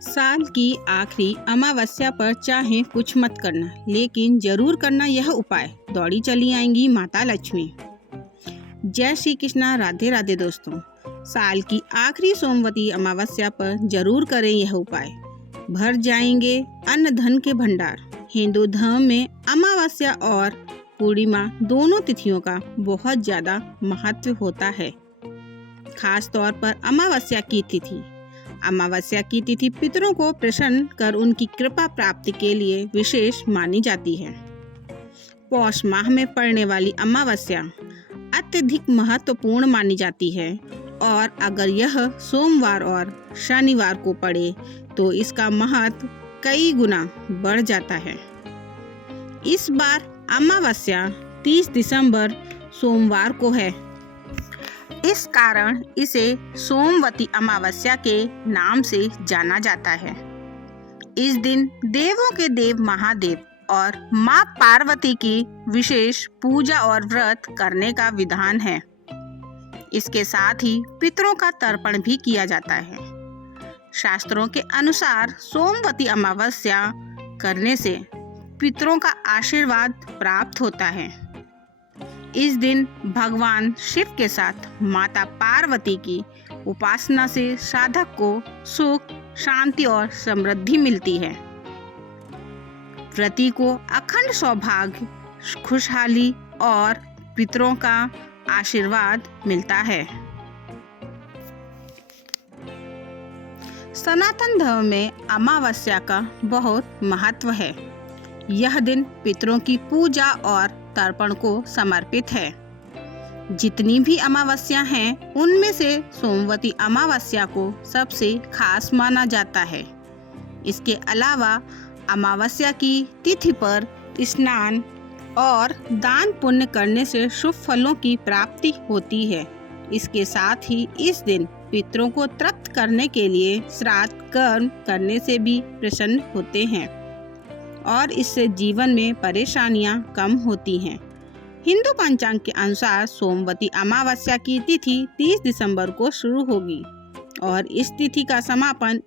साल की आखिरी अमावस्या पर चाहे कुछ मत करना, लेकिन जरूर करना यह उपाय। दौड़ी चली आएंगी माता लक्ष्मी। जय श्री कृष्णा, राधे राधे दोस्तों। साल की आखिरी सोमवती अमावस्या पर जरूर करें यह उपाय। भर जाएंगे अन्न धन के भंडार। हिंदू धर्म में अमावस्या और पूर्णिमा दोनों तिथियों का बहुत ज्यादा महत्व होता है। खास तौर पर अमावस्या की तिथि। अमावस्या की तिथि पितरों को प्रसन्न कर उनकी कृपा प्राप्ति के लिए विशेष मानी जाती है। पौष माह में पड़ने वाली अमावस्या अत्यधिक महत्वपूर्ण मानी जाती है और अगर यह सोमवार और शनिवार को पड़े तो इसका महत्व कई गुना बढ़ जाता है। इस बार अमावस्या 30 दिसंबर सोमवार को है। इस कारण इसे सोमवती अमावस्या के नाम से जाना जाता है। इस दिन देवों के देव महादेव और मां पार्वती की विशेष पूजा और व्रत करने का विधान है। इसके साथ ही पितरों का तर्पण भी किया जाता है। शास्त्रों के अनुसार सोमवती अमावस्या करने से पितरों का आशीर्वाद प्राप्त होता है। इस दिन भगवान शिव के साथ माता पार्वती की उपासना से साधक को सुख, शांति और समृद्धि मिलती है। व्रती को अखंड सौभाग्य, खुशहाली और पितरों का आशीर्वाद मिलता है। सनातन धर्म में अमावस्या का बहुत महत्व है। यह दिन पितरों की पूजा और तर्पण को समर्पित है। जितनी भी अमावस्या हैं, उनमें से सोमवती अमावस्या को सबसे खास माना जाता है। इसके अलावा अमावस्या की तिथि पर स्नान और दान पुण्य करने से शुभ फलों की प्राप्ति होती है। इसके साथ ही इस दिन पितरों को तृप्त करने के लिए श्राद्ध कर्म करने से भी प्रसन्न होते हैं और इससे जीवन में परेशानियां कम होती हैं। हिंदू पंचांग के अनुसार सोमवती अमावस्या की तिथि 30 दिसंबर को शुरू होगी और इस तिथि का समापन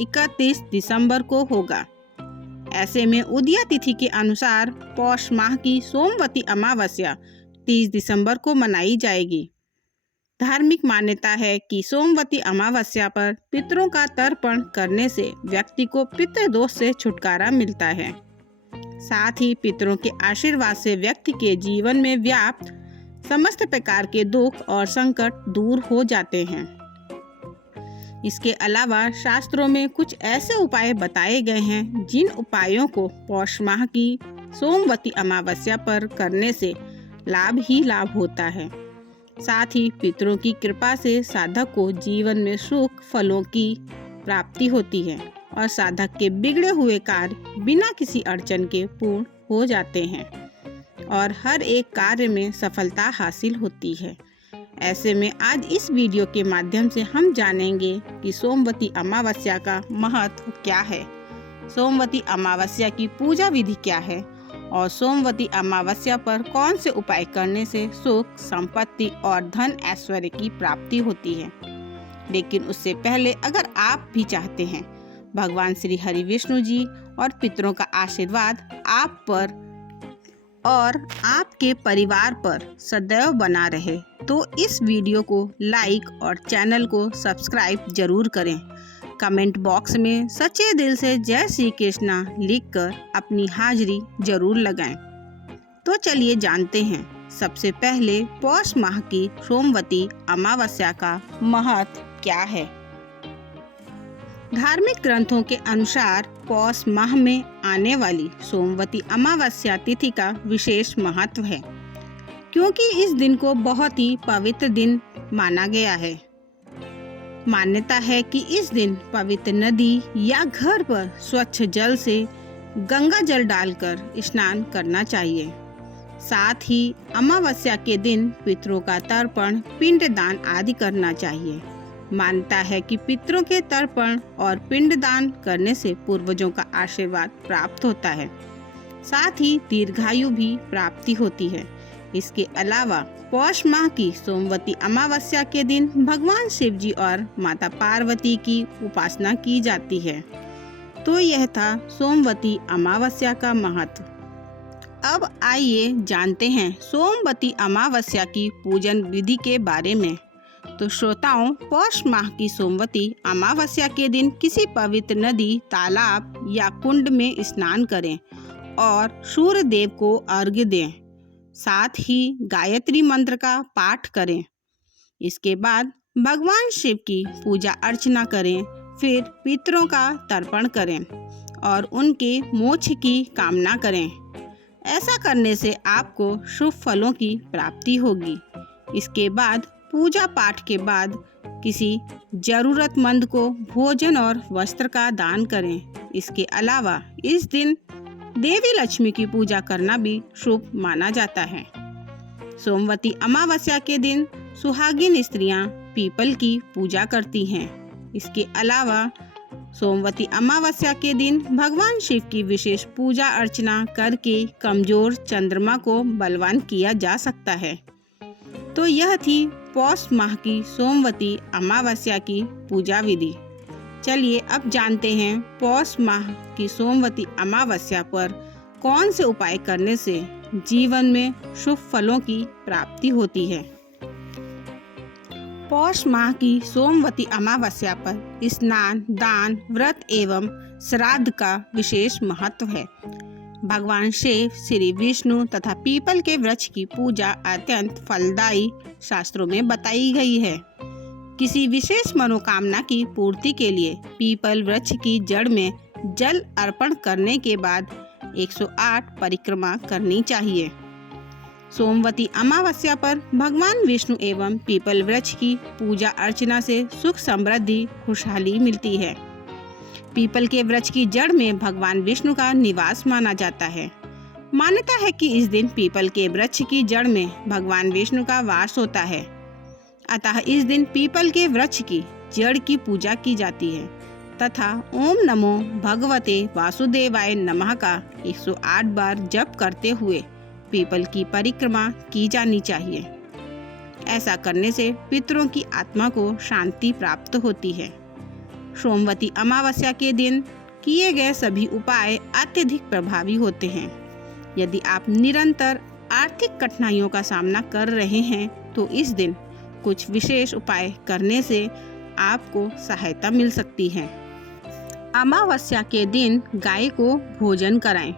31 दिसंबर को होगा। ऐसे में उदया तिथि के अनुसार पौष माह की सोमवती अमावस्या 30 दिसंबर को मनाई जाएगी। धार्मिक मान्यता है कि सोमवती अमावस्या पर पितरों का तर्पण करने से व्यक्ति को पितृदोष से छुटकारा मिलता है। साथ ही पितरों के आशीर्वाद से व्यक्ति के जीवन में व्याप्त समस्त प्रकार के दुख और संकट दूर हो जाते हैं। इसके अलावा शास्त्रों में कुछ ऐसे उपाय बताए गए हैं जिन उपायों को पौष माह की सोमवती अमावस्या पर करने से लाभ ही लाभ होता है। साथ ही पितरों की कृपा से साधक को जीवन में सुख फलों की प्राप्ति होती है और साधक के बिगड़े हुए कार्य बिना किसी अड़चन के पूर्ण हो जाते हैं और हर एक कार्य में सफलता हासिल होती है। ऐसे में आज इस वीडियो के माध्यम से हम जानेंगे कि सोमवती अमावस्या का महत्व क्या है, सोमवती अमावस्या की पूजा विधि क्या है और सोमवती अमावस्या पर कौन से उपाय करने से सुख, संपत्ति और धन ऐश्वर्य की प्राप्ति होती है। लेकिन उससे पहले अगर आप भी चाहते हैं भगवान श्री हरि विष्णु जी और पितरों का आशीर्वाद आप पर और आपके परिवार पर सदैव बना रहे तो इस वीडियो को लाइक और चैनल को सब्सक्राइब जरूर करें। कमेंट बॉक्स में सच्चे दिल से जय श्री कृष्णा लिखकर अपनी हाजिरी जरूर लगाएं। तो चलिए जानते हैं सबसे पहले पौष माह की सोमवती अमावस्या का महत्व क्या है। धार्मिक ग्रंथों के अनुसार पौष माह में आने वाली सोमवती अमावस्या तिथि का विशेष महत्व है, क्योंकि इस दिन को बहुत ही पवित्र दिन माना गया है। मान्यता है कि इस दिन पवित्र नदी या घर पर स्वच्छ जल से गंगा जल डालकर स्नान करना चाहिए। साथ ही अमावस्या के दिन पितरों का तर्पण, पिंडदान आदि करना चाहिए। मान्यता है कि पितरों के तर्पण और पिंडदान करने से पूर्वजों का आशीर्वाद प्राप्त होता है। साथ ही दीर्घायु भी प्राप्ति होती है। इसके अलावा पौष माह की सोमवती अमावस्या के दिन भगवान शिव जी और माता पार्वती की उपासना की जाती है। तो यह था सोमवती अमावस्या का महत्व। अब आइए जानते हैं सोमवती अमावस्या की पूजन विधि के बारे में। तो श्रोताओं, पौष माह की सोमवती अमावस्या के दिन किसी पवित्र नदी, तालाब या कुंड में स्नान करें और सूर्य देव को अर्घ्य दें। साथ ही गायत्री मंत्र का पाठ करें। इसके बाद भगवान शिव की पूजा अर्चना करें, फिर पितरों का तर्पण करें और उनके मोक्ष की कामना करें। ऐसा करने से आपको शुभ फलों की प्राप्ति होगी। इसके बाद पूजा पाठ के बाद किसी जरूरतमंद को भोजन और वस्त्र का दान करें। इसके अलावा इस दिन देवी लक्ष्मी की पूजा करना भी शुभ माना जाता है। सोमवती अमावस्या के दिन सुहागिन स्त्रियां पीपल की पूजा करती हैं। इसके अलावा सोमवती अमावस्या के दिन भगवान शिव की विशेष पूजा अर्चना करके कमजोर चंद्रमा को बलवान किया जा सकता है। तो यह थी पौष माह की सोमवती अमावस्या की पूजा विधि। चलिए अब जानते हैं पौष माह की सोमवती अमावस्या पर कौन से उपाय करने से जीवन में शुभ फलों की प्राप्ति होती है। पौष माह की सोमवती अमावस्या पर स्नान, दान, व्रत एवं श्राद्ध का विशेष महत्व है। भगवान शिव, श्री विष्णु तथा पीपल के वृक्ष की पूजा अत्यंत फलदायी शास्त्रों में बताई गई है। किसी विशेष मनोकामना की पूर्ति के लिए पीपल वृक्ष की जड़ में जल अर्पण करने के बाद 108 परिक्रमा करनी चाहिए। सोमवती अमावस्या पर भगवान विष्णु एवं पीपल वृक्ष की पूजा अर्चना से सुख समृद्धि खुशहाली मिलती है। पीपल के वृक्ष की जड़ में भगवान विष्णु का निवास माना जाता है। मान्यता है कि इस दिन पीपल के वृक्ष की जड़ में भगवान विष्णु का वास होता है। अतः इस दिन पीपल के वृक्ष की जड़ की पूजा की जाती है तथा ओम नमो भगवते वासुदेवाय नमः का 108 बार जप करते हुए पीपल की परिक्रमा की जानी चाहिए। ऐसा करने से पितरों की आत्मा को शांति प्राप्त होती है। सोमवती अमावस्या के दिन किए गए सभी उपाय अत्यधिक प्रभावी होते हैं। यदि आप निरंतर आर्थिक कठिनाइयों का सामना कर रहे हैं तो इस दिन कुछ विशेष उपाय करने से आपको सहायता मिल सकती है। अमावस्या के दिन गाय को भोजन कराएं।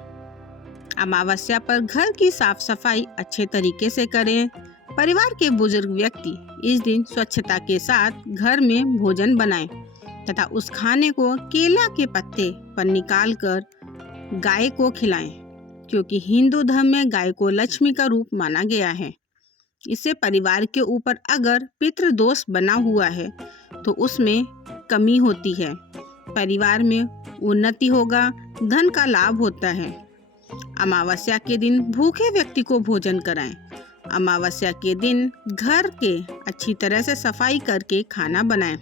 अमावस्या पर घर की साफ सफाई अच्छे तरीके से करें। परिवार के बुजुर्ग व्यक्ति इस दिन स्वच्छता के साथ घर में भोजन बनाएं तथा उस खाने को केला के पत्ते पर निकालकर गाय को खिलाएं, क्योंकि हिंदू धर्म में गाय को लक्ष्मी का रूप माना गया है। इससे परिवार के ऊपर अगर पितृ दोष बना हुआ है तो उसमें कमी होती है, परिवार में उन्नति होगा, धन का लाभ होता है। अमावस्या के दिन भूखे व्यक्ति को भोजन कराएं। अमावस्या के दिन घर के अच्छी तरह से सफाई करके खाना बनाएं।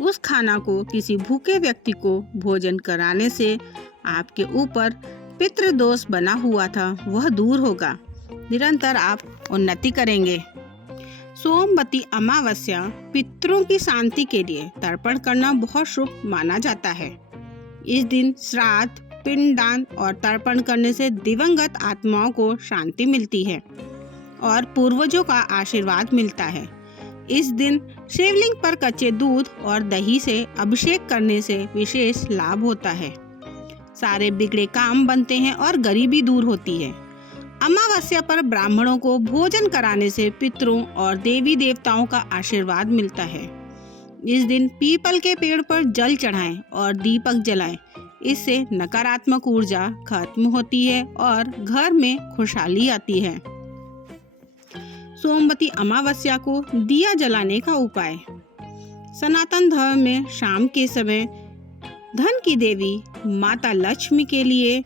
उस खाना को किसी भूखे व्यक्ति को भोजन कराने से आपके ऊपर पितृदोष बना हुआ था वह दूर होगा। निरंतर आप उन्नति करेंगे। सोमवती अमावस्या पितरों की शांति के लिए तर्पण करना बहुत शुभ माना जाता है। इस दिन श्राद्ध, पिंडदान और तर्पण करने से दिवंगत आत्माओं को शांति मिलती है और पूर्वजों का आशीर्वाद मिलता है। इस दिन शिवलिंग पर कच्चे दूध और दही से अभिषेक करने से विशेष लाभ होता है। सारे बिगड़े काम बनते हैं और गरीबी दूर होती है। अमावस्या पर ब्राह्मणों को भोजन कराने से पितरों और देवी देवताओं का आशीर्वाद मिलता है। इस दिन पीपल के पेड़ पर जल चढ़ाएं और दीपक जलाएं। इससे नकारात्मक ऊर्जा खत्म होती है और घर में खुशहाली आती है। सोमवती अमावस्या को दिया जलाने का उपाय। सनातन धर्म में शाम के समय धन की देवी माता लक्ष्मी के लिए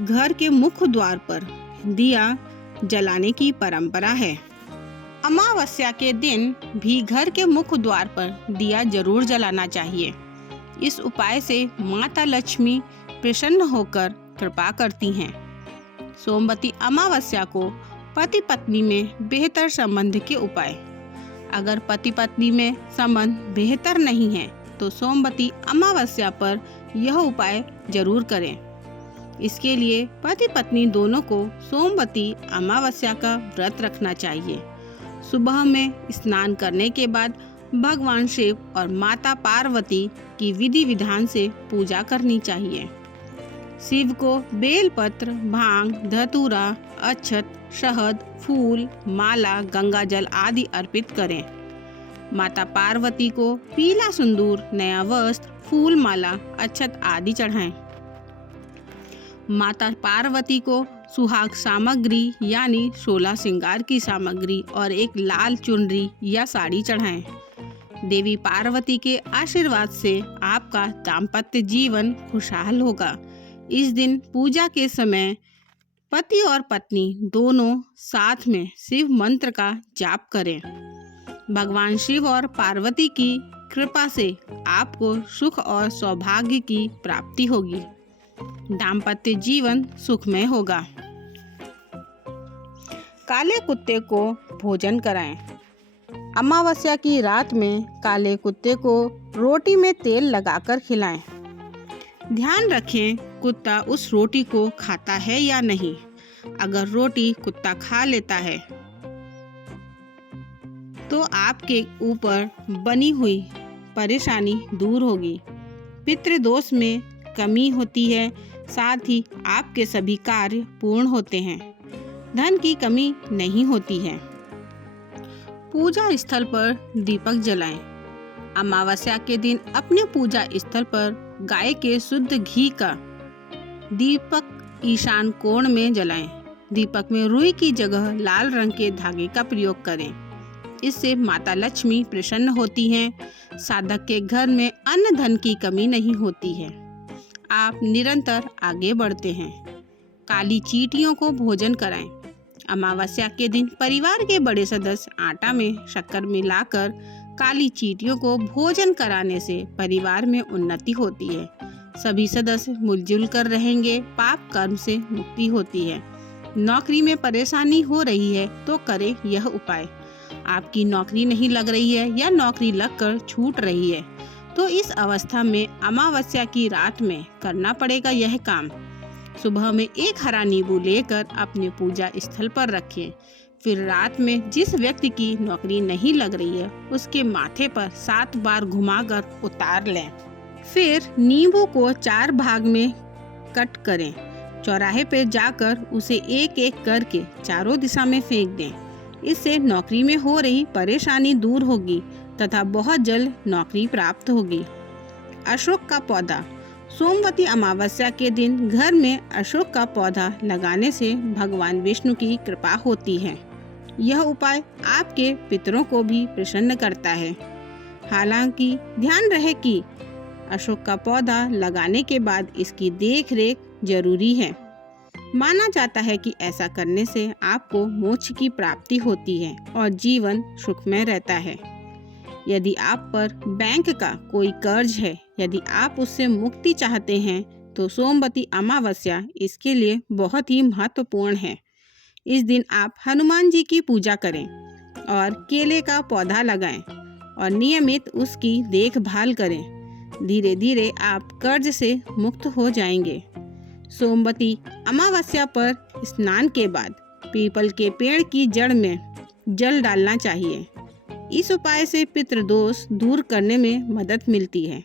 घर के मुख्य द्वार पर दिया जलाने की परंपरा है। अमावस्या के दिन भी घर के मुख्य द्वार पर दिया जरूर जलाना चाहिए। इस उपाय से माता लक्ष्मी प्रसन्न होकर कृपा करती हैं। सोमवती अमावस्या को पति पत्नी में बेहतर संबंध के उपाय। अगर पति पत्नी में संबंध बेहतर नहीं है तो सोमवती अमावस्या पर यह उपाय जरूर करें। इसके लिए पति पत्नी दोनों को सोमवती अमावस्या का व्रत रखना चाहिए। सुबह में स्नान करने के बाद भगवान शिव और माता पार्वती की विधि विधान से पूजा करनी चाहिए। शिव को बेलपत्र, भांग, धतूरा, अक्षत, शहद, फूल, माला, गंगाजल आदि अर्पित करें। माता पार्वती को पीला सिंदूर, नया वस्त्र, फूल माला, अक्षत आदि चढ़ाएं। माता पार्वती को सुहाग सामग्री यानी 16 श्रृंगार की सामग्री और एक लाल चुनरी या साड़ी चढ़ाएं। देवी पार्वती के आशीर्वाद से आपका दाम्पत्य जीवन खुशहाल होगा। इस दिन पूजा के समय पति और पत्नी दोनों साथ में शिव मंत्र का जाप करें। भगवान शिव और पार्वती की कृपा से आपको सुख और सौभाग्य की प्राप्ति होगी। दाम्पत्य जीवन सुखमय होगा। काले कुत्ते को भोजन कराएं। अमावस्या की रात में काले कुत्ते को रोटी में तेल लगाकर खिलाएं। ध्यान रखें कुत्ता उस रोटी को खाता है या नहीं। अगर रोटी कुत्ता खा लेता है तो आपके ऊपर बनी हुई परेशानी दूर होगी, पितृदोष में कमी होती है, साथ ही आपके सभी कार्य पूर्ण होते हैं, धन की कमी नहीं होती है। पूजा स्थल पर दीपक जलाएं। अमावस्या के दिन अपने पूजा स्थल पर गाय के शुद्ध घी का दीपक ईशान कोण में जलाएं। दीपक में रुई की जगह लाल रंग के धागे का प्रयोग करें। इससे माता लक्ष्मी प्रसन्न होती हैं। साधक के घर में अन्न धन की कमी नहीं होती है। आप निरंतर आगे बढ़ते हैं। काली चींटियों को भोजन कराएं। अमावस्या के दिन परिवार के बड़े सदस्य आटा में शक्कर मिलाकर काली चींटियों को भोजन कराने से परिवार में उन्नति होती है। सभी सदस्य मिलजुल कर रहेंगे, पाप कर्म से मुक्ति होती है। नौकरी में परेशानी हो रही है तो करें यह उपाय। आपकी नौकरी नहीं लग रही है या नौकरी लगकर छूट रही है तो इस अवस्था में अमावस्या की रात में करना पड़ेगा यह काम। सुबह में एक हरा नींबू लेकर अपने पूजा स्थल पर रखें। फिर रात में जिस व्यक्ति की नौकरी नहीं लग रही है उसके माथे पर 7 बार घुमाकर उतार लें। फिर नींबू को 4 भाग में कट करें। चौराहे पर जाकर उसे एक एक करके चारों दिशा में फेंक दें। इससे नौकरी में हो रही परेशानी दूर होगी तथा बहुत जल्द नौकरी प्राप्त होगी। अशोक का पौधा। सोमवती अमावस्या के दिन घर में अशोक का पौधा लगाने से भगवान विष्णु की कृपा होती है। यह उपाय आपके पितरों को भी प्रसन्न करता है। हालांकि ध्यान रहे कि अशोक का पौधा लगाने के बाद इसकी देख रेख जरूरी है। माना जाता है कि ऐसा करने से आपको मोक्ष की प्राप्ति होती है और जीवन सुखमय रहता है। यदि आप पर बैंक का कोई कर्ज है, यदि आप उससे मुक्ति चाहते हैं तो सोमवती अमावस्या इसके लिए बहुत ही महत्वपूर्ण है। इस दिन आप हनुमान जी की पूजा करें और केले का पौधा लगाएं और नियमित उसकी देखभाल करें। धीरे धीरे आप कर्ज से मुक्त हो जाएंगे। सोमवती अमावस्या पर स्नान के बाद पीपल के पेड़ की जड़ में जल डालना चाहिए। इस उपाय से पितृदोष दूर करने में मदद मिलती है।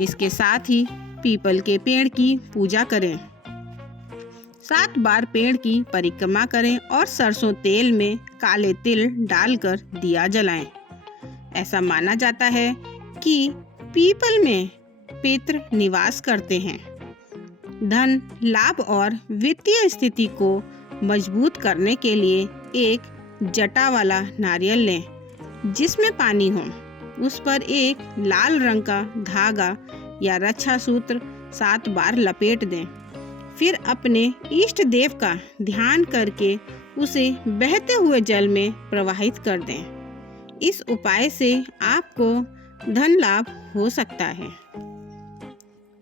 इसके साथ ही पीपल के पेड़ की पूजा करें। 7 बार पेड़ की परिक्रमा करें और सरसों तेल में काले तिल डालकर दिया जलाएं। ऐसा माना जाता है कि पीपल में पितृ निवास करते हैं। धन लाभ और वित्तीय स्थिति को मजबूत करने के लिए एक जटा वाला नारियल लें जिसमें पानी हो। उस पर एक लाल रंग का धागा या रक्षा सूत्र 7 बार लपेट दें। फिर अपने इष्ट देव का ध्यान करके उसे बहते हुए जल में प्रवाहित कर दें। इस उपाय से आपको धन लाभ हो सकता है।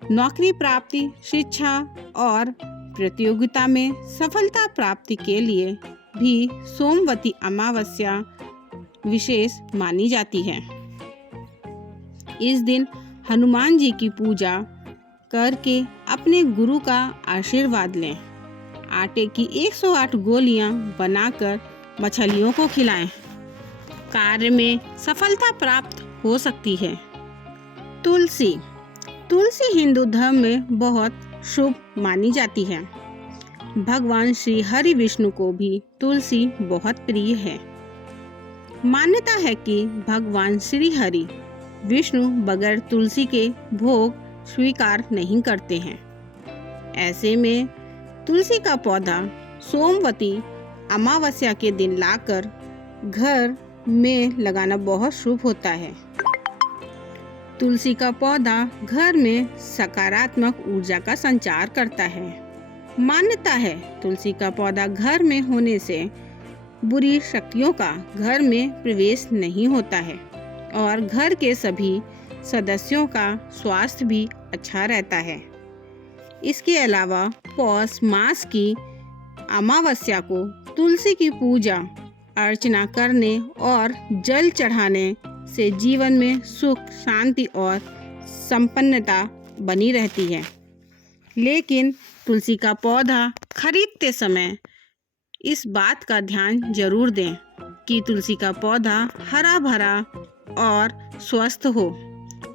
नौकरी प्राप्ति, शिक्षा और प्रतियोगिता में सफलता प्राप्ति के लिए भी सोमवती अमावस्या विशेष मानी जाती है। इस दिन हनुमान जी की पूजा करके अपने गुरु का आशीर्वाद लें। आटे की 108 गोलियां बनाकर मछलियों को खिलाएं। कार्य में सफलता प्राप्त हो सकती है। तुलसी हिंदू धर्म में बहुत शुभ मानी जाती है। भगवान श्री हरि विष्णु को भी तुलसी बहुत प्रिय है। मान्यता है कि भगवान श्री हरि विष्णु बगैर तुलसी के भोग स्वीकार नहीं करते हैं। ऐसे में तुलसी का पौधा सोमवती अमावस्या के दिन लाकर घर में लगाना बहुत शुभ होता है। तुलसी का पौधा घर में सकारात्मक ऊर्जा का संचार करता है। मान्यता है तुलसी का पौधा घर में होने से बुरी शक्तियों का घर में प्रवेश नहीं होता है और घर के सभी सदस्यों का स्वास्थ्य भी अच्छा रहता है। इसके अलावा पौष मास की अमावस्या को तुलसी की पूजा अर्चना करने और जल चढ़ाने से जीवन में सुख, शांति और संपन्नता बनी रहती है। लेकिन तुलसी का पौधा खरीदते समय इस बात का ध्यान जरूर दें कि तुलसी का पौधा हरा भरा और स्वस्थ हो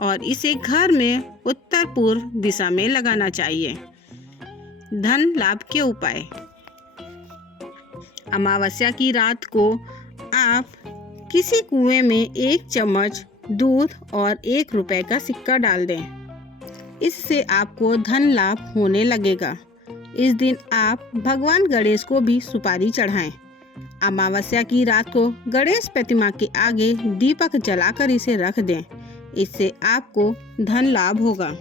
और इसे घर में उत्तर पूर्व दिशा में लगाना चाहिए। धन लाभ के उपाय। अमावस्या की रात को आप किसी कुएं में 1 चम्मच दूध और 1 रुपए का सिक्का डाल दें। इससे आपको धन लाभ होने लगेगा। इस दिन आप भगवान गणेश को भी सुपारी चढ़ाएं। अमावस्या की रात को गणेश प्रतिमा के आगे दीपक जलाकर इसे रख दें। इससे आपको धन लाभ होगा।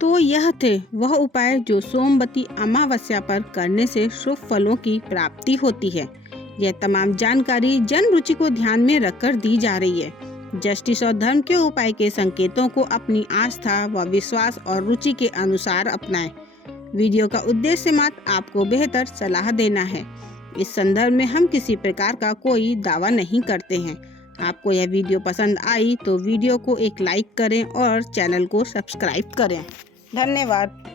तो यह थे वह उपाय जो सोमवती अमावस्या पर करने से शुभ फलों की प्राप्ति होती है। यह तमाम जानकारी जन रुचि को ध्यान में रखकर दी जा रही है। जस्टिस और धर्म के उपाय के संकेतों को अपनी आस्था व विश्वास और रुचि के अनुसार अपनाएं। वीडियो का उद्देश्य मात्र आपको बेहतर सलाह देना है। इस संदर्भ में हम किसी प्रकार का कोई दावा नहीं करते हैं। आपको यह वीडियो पसंद आई तो वीडियो को एक लाइक करें और चैनल को सब्सक्राइब करें। धन्यवाद।